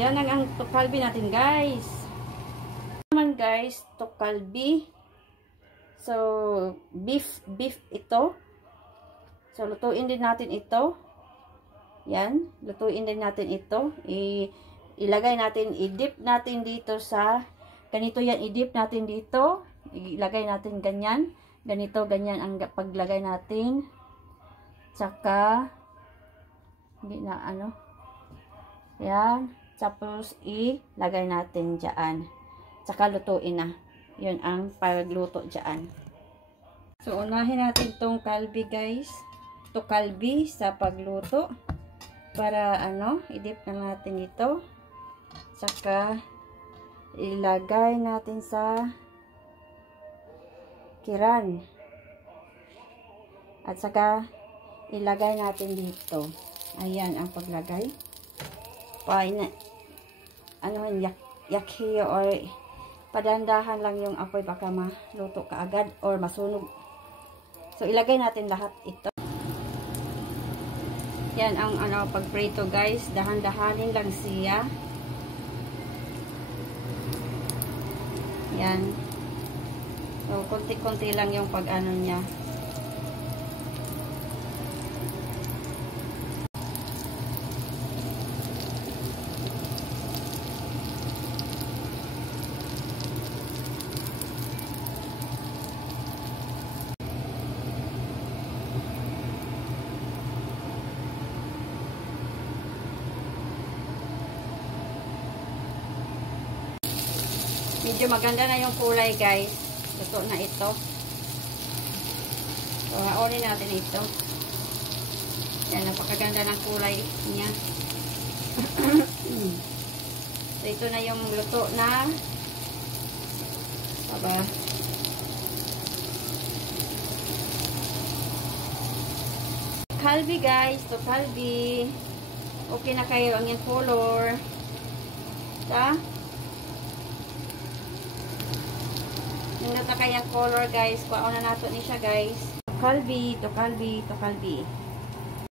Yan ang tukalbi natin, guys. Naman guys, tukalbi. So, beef ito. So, lutuin din natin ito. Yan, lutuin din natin ito. Ilagay natin, i-dip natin dito sa, ganito yan, i-dip natin dito. Ilagay natin ganyan. Ganito, ganyan ang paglagay natin. Tsaka, hindi na ano. Yan. Tapos, ilagay natin dyan. Tsaka, lutuin na. Yun ang pagluto dyan. So, unahin natin tong kalbi, guys. Ito kalbi sa pagluto. Para, i-dip na natin ito. Tsaka, ilagay natin sa kiran. At saka, ilagay natin dito. Ayan ang paglagay. Yakhi or padandahan lang yung apoy baka maluto kaagad or masunog. So, ilagay natin lahat ito. Yan ang pagprito, guys. Dahan-dahanin lang siya. Yan. So, konti-konti lang yung pag-ano niya. Medyo maganda na yung kulay, guys. Luto na ito. So, haonin natin ito. Yan, napakaganda ng kulay niya. So, ito na yung luto na. Aba. Kalbi, guys. To kalbi. Okay na kayo ang yung color. Ta? Yung nata kayang color, guys. Kuha na nato ni siya, guys. To kalbi, to kalbi, to kalbi.